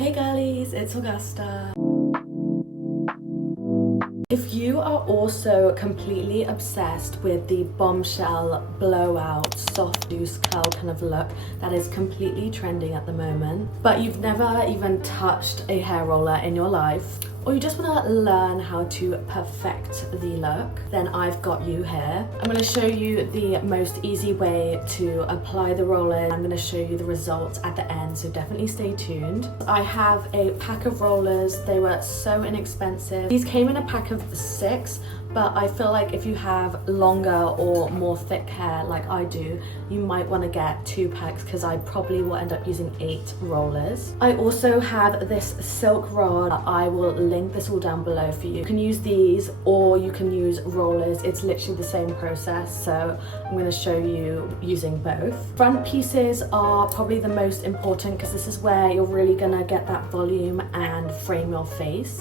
Hey girlies, it's Augusta. If you are also completely obsessed with the bombshell blowout soft loose curl kind of look that is completely trending at the moment, but you've never even touched a hair roller in your life, or you just want to learn how to perfect the look, then I've got you here. I'm going to show you the most easy way to apply the roller. I'm going to show you the results at the end, so definitely stay tuned. I have a pack of rollers. They were so inexpensive. These came in a pack of 6, but I feel like if you have longer or more thick hair like I do, you might want to get 2 packs because I probably will end up using 8 rollers. I also have this silk rod. I will link this all down below for you. You can use these or you can use rollers. It's literally the same process, so I'm going to show you using both. Front pieces are probably the most important because this is where you're really going to get that volume and frame your face.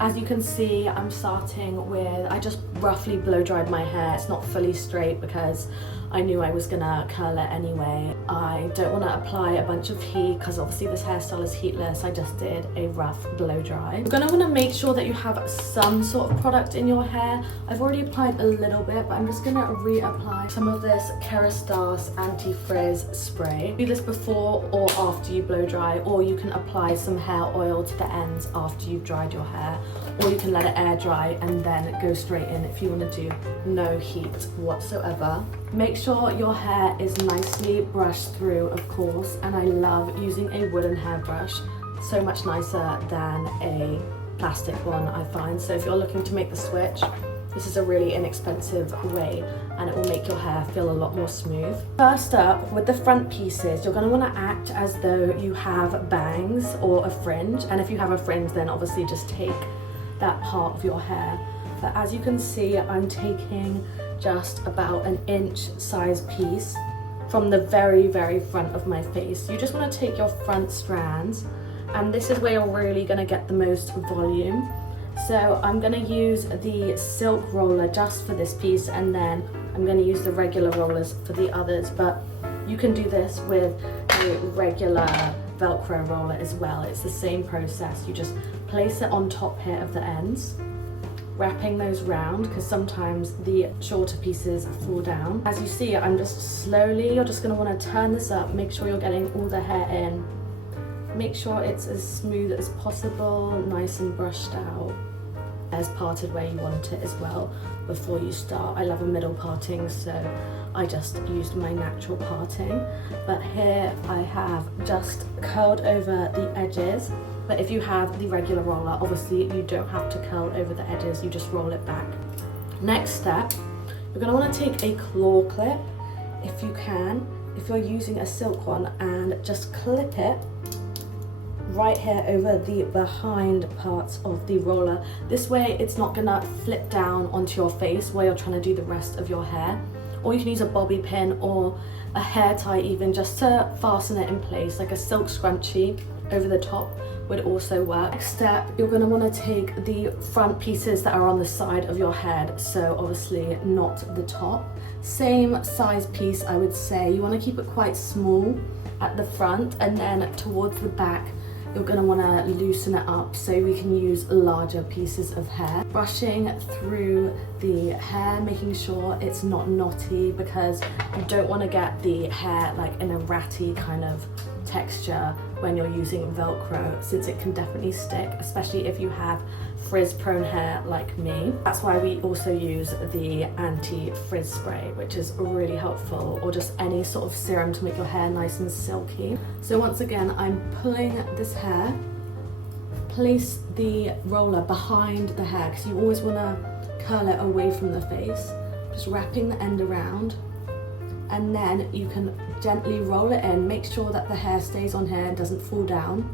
As you can see, I'm starting with, I just roughly blow dried my hair. It's not fully straight because I knew I was gonna curl it anyway. I don't want to apply a bunch of heat because obviously this hairstyle is heatless. I just did a rough blow dry. You're gonna want to make sure that you have some sort of product in your hair. I've already applied a little bit, but I'm just gonna reapply some of this Candice anti-frizz spray. Do this before or after you blow dry, or you can apply some hair oil to the ends after you've dried your hair, or you can let it air dry and then go straight in if you want to do no heat whatsoever. Make sure your hair is nicely brushed through, of course, and I love using a wooden hairbrush. So much nicer than a plastic one, I find. So if you're looking to make the switch, this is a really inexpensive way and it will make your hair feel a lot more smooth. First up, with the front pieces, you're going to want to act as though you have bangs or a fringe, and if you have a fringe, then obviously just take that part of your hair. But as you can see, I'm taking just about an inch size piece from the very front of my face. You just want to take your front strands, and this is where you're really going to get the most volume. So I'm going to use the silk roller just for this piece, and then I'm going to use the regular rollers for the others, but you can do this with a regular Velcro roller as well. It's the same process. You just place it on top here of the ends, wrapping those round because sometimes the shorter pieces fall down. As you see, I'm just slowly, you're just going to want to turn this up, make sure you're getting all the hair in. Make sure it's as smooth as possible, nice and brushed out. As parted where you want it as well before you start. I love a middle parting, so I just used my natural parting. But here I have just curled over the edges. But if you have the regular roller, obviously you don't have to curl over the edges, you just roll it back. Next step, you're going to want to take a claw clip, if you can, if you're using a silk one, and just clip it right here over the behind parts of the roller. This way it's not gonna flip down onto your face while you're trying to do the rest of your hair. Or you can use a bobby pin or a hair tie even, just to fasten it in place, like a silk scrunchie over the top would also work. Next step, you're going to want to take the front pieces that are on the side of your head, so obviously not the top. Same size piece, I would say. You want to keep it quite small at the front, and then towards the back you're going to want to loosen it up so we can use larger pieces of hair. Brushing through the hair, making sure it's not knotty because you don't want to get the hair like in a ratty kind of texture when you're using Velcro, since it can definitely stick, especially if you have frizz prone hair like me. That's why we also use the anti-frizz spray, which is really helpful, or just any sort of serum to make your hair nice and silky. So once again, I'm pulling this hair, place the roller behind the hair because you always want to curl it away from the face, just wrapping the end around, and then you can gently roll it in. Make sure that the hair stays on here and doesn't fall down.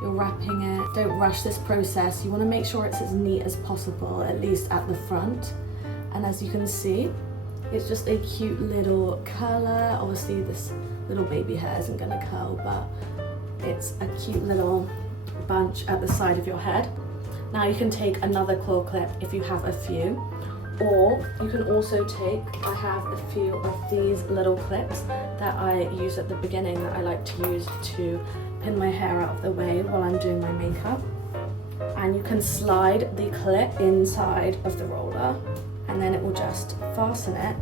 You're wrapping it. Don't rush this process. You want to make sure it's as neat as possible, at least at the front. And as you can see, it's just a cute little curler. Obviously this little baby hair isn't going to curl, but it's a cute little bunch at the side of your head. Now you can take another claw clip if you have a few, or you can also take, I have a few of these little clips that I use at the beginning that I like to use to pin my hair out of the way fold while I'm doing my makeup. And you can slide the clip inside of the roller and then it will just fasten it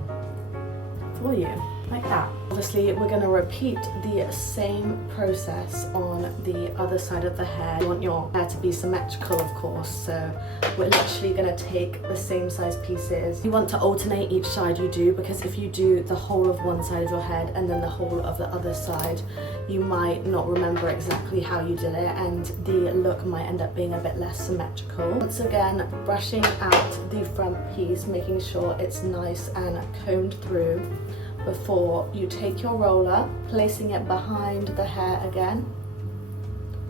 for you, like that. Obviously, we're going to repeat the same process on the other side of the hair. You want your hair to be symmetrical, of course, so we're literally going to take the same size pieces. You want to alternate each side you do, because if you do the whole of one side of your head and then the whole of the other side, you might not remember exactly how you did it and the look might end up being a bit less symmetrical. Once again, brushing out the front piece, making sure it's nice and combed through before you take your roller, placing it behind the hair again.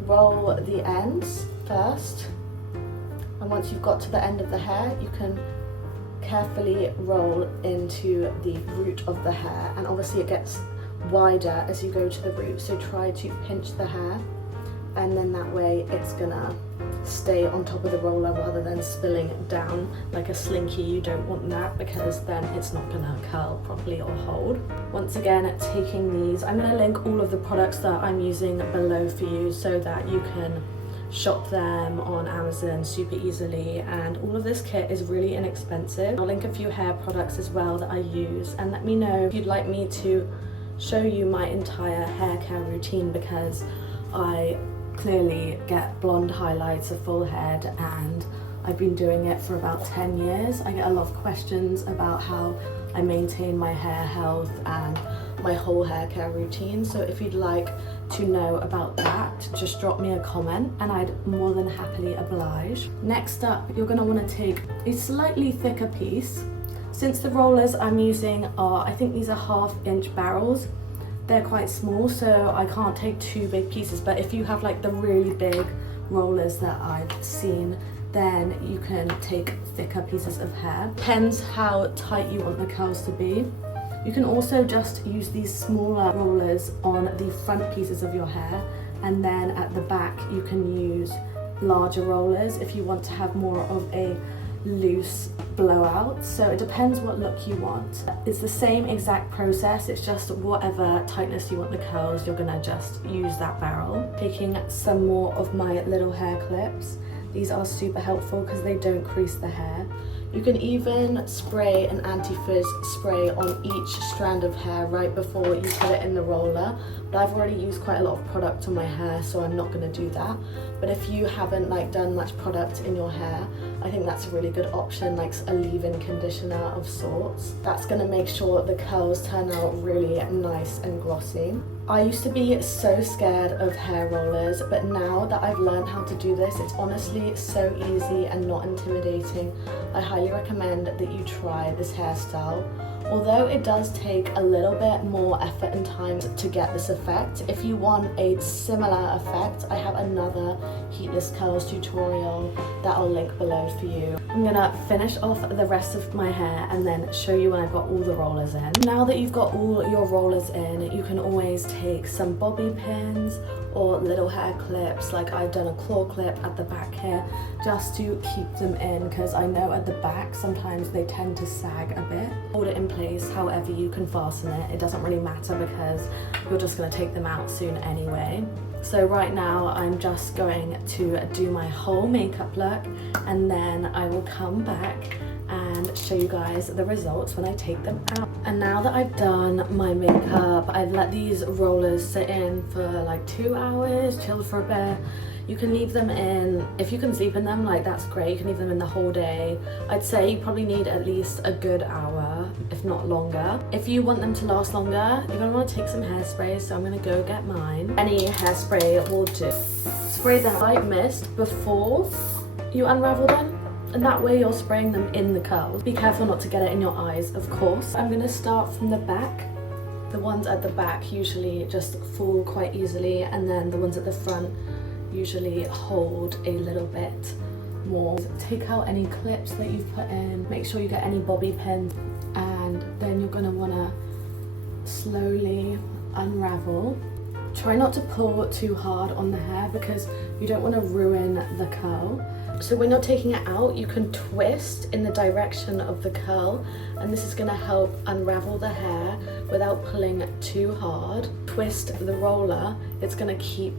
Roll the ends first, and once you've got to the end of the hair, you can carefully roll into the root of the hair, and obviously it gets wider as you go to the root, so try to pinch the hair, and then that way it's gonna stay on top of the roller rather than spilling down like a slinky. You don't want that, because then it's not gonna curl properly or hold. Once again, taking these, I'm gonna link all of the products that I'm using below for you so that you can shop them on Amazon super easily, and all of this kit is really inexpensive. I'll link a few hair products as well that I use, and let me know if you'd like me to show you my entire hair care routine, because I clearly get blonde highlights, a full head, and I've been doing it for about 10 years. I get a lot of questions about how I maintain my hair health and my whole hair care routine, so if you'd like to know about that, just drop me a comment and I'd more than happily oblige. Next up, you're going to want to take a slightly thicker piece. Since the rollers I'm using are, I think these are 1/2 inch barrels, they're quite small, so I can't take two big pieces, but if you have like the really big rollers that I've seen, then you can take thicker pieces of hair. Depends how tight you want the curls to be. You can also just use these smaller rollers on the front pieces of your hair, and then at the back you can use larger rollers if you want to have more of a loose blowout. So it depends what look you want. It's the same exact process, it's just whatever tightness you want the curls, you're gonna just use that barrel. Taking some more of my little hair clips. These are super helpful because they don't crease the hair. You can even spray an anti-frizz spray on each strand of hair right before you put it in the roller, but I've already used quite a lot of product on my hair, so I'm not going to do that. But if you haven't done much product in your hair, I think that's a really good option, like a leave-in conditioner of sorts. That's going to make sure the curls turn out really nice and glossy. I used to be so scared of hair rollers, but now that I've learned how to do this, it's honestly so easy and not intimidating. I highly recommend that you try this hairstyle. Although it does take a little bit more effort and time to get this effect, if you want a similar effect, I have another heatless curls tutorial that I'll link below for you. I'm gonna finish off the rest of my hair and then show you when I've got all the rollers in. Now that you've got all your rollers in, you can always take some bobby pins or little hair clips, like I've done a claw clip at the back here, just to keep them in, because I know at the back sometimes they tend to sag a bit. Hold it in place however you can fasten it. It doesn't really matter because you're just going to take them out soon anyway. So right now I'm just going to do my whole makeup look, and then I will come back and show you guys the results when I take them out. And now that I've done my makeup, I've let these rollers sit in for like 2 hours, chill for a bit. You can leave them in, if you can sleep in them, that's great. You can leave them in the whole day. I'd say you probably need at least a good hour, if not longer. If you want them to last longer, you're gonna want to take some hairspray, so I'm gonna go get mine. Any hairspray will do. Spray the light mist before you unravel them, and that way you're spraying them in the curls. Be careful not to get it in your eyes, of course. I'm gonna start from the back. The ones at the back usually just fall quite easily, and then the ones at the front usually hold a little bit more. Take out any clips that you've put in, make sure you get any bobby pins, and then you're gonna wanna slowly unravel. Try not to pull too hard on the hair because you don't want to ruin the curl. So when you're taking it out, you can twist in the direction of the curl, and this is going to help unravel the hair without pulling too hard. Twist the roller, it's going to keep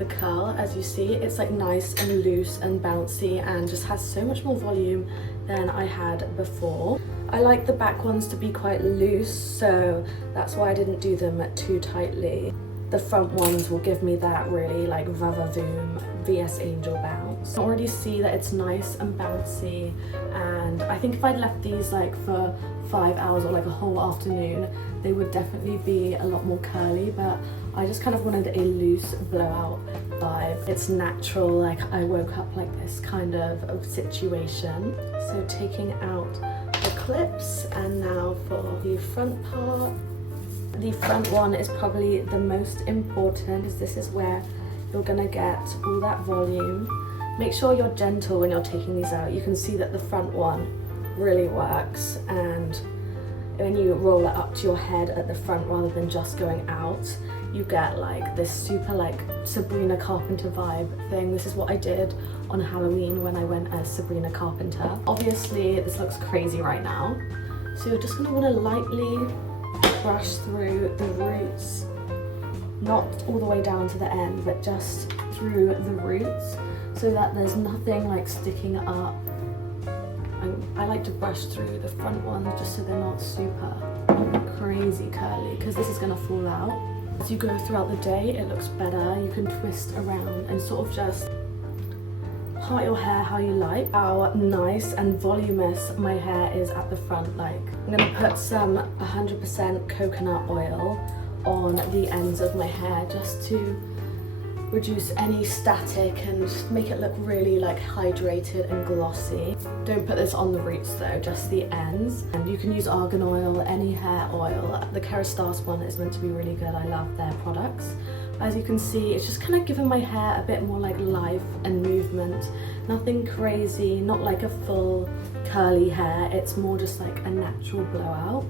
the curl. As you see, it's like nice and loose and bouncy and just has so much more volume than I had before. I like the back ones to be quite loose, so that's why I didn't do them too tightly. The front ones will give me that really like va-va-voom VS Angel bounce. I already see that it's nice and bouncy, and I think if I'd left these like for 5 hours or like a whole afternoon, they would definitely be a lot more curly, but I just kind of wanted a loose blowout vibe. It's natural, like I woke up like this kind of situation. So taking out the clips, and now for the front part. The front one is probably the most important, as this is where you're gonna get all that volume. Make sure you're gentle when you're taking these out. You can see that the front one really works, and when you roll it up to your head at the front rather than just going out, you get like this super like Sabrina Carpenter vibe thing. This is what I did on Halloween when I went as Sabrina Carpenter. Obviously this looks crazy right now, so you're just gonna want to lightly brush through the roots, not all the way down to the end, but just through the roots so that there's nothing like sticking up. I like to brush through the front ones just so they're not super crazy curly, because this is going to fall out. As you go throughout the day, it looks better. You can twist around and sort of just part your hair how you like. How nice and voluminous my hair is at the front. Like, I'm going to put some 100% coconut oil on the ends of my hair just to reduce any static and make it look really like hydrated and glossy. Don't put this on the roots though, just the ends. And you can use argan oil, any hair oil. The Kerastase one is meant to be really good. I love their products. As you can see, it's just kind of giving my hair a bit more like life and movement. Nothing crazy, not like a full curly hair. It's more just like a natural blowout.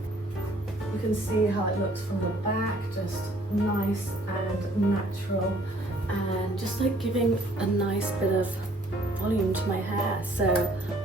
You can see how it looks from the back, just nice and natural, and just like giving a nice bit of volume to my hair. So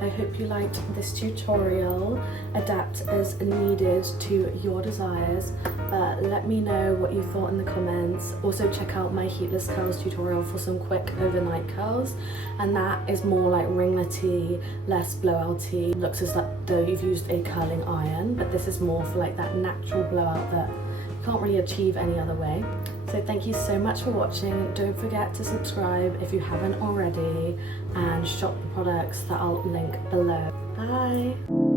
I hope you liked this tutorial. Adapt as needed to your desires, but let me know what you thought in the comments. Also check out my heatless curls tutorial for some quick overnight curls, and that is more like ringlety, less blowouty. Looks as though you've used a curling iron, but this is more for like that natural blowout that you can't really achieve any other way. So thank you so much for watching. Don't forget to subscribe if you haven't already, and shop the products that I'll link below. Bye!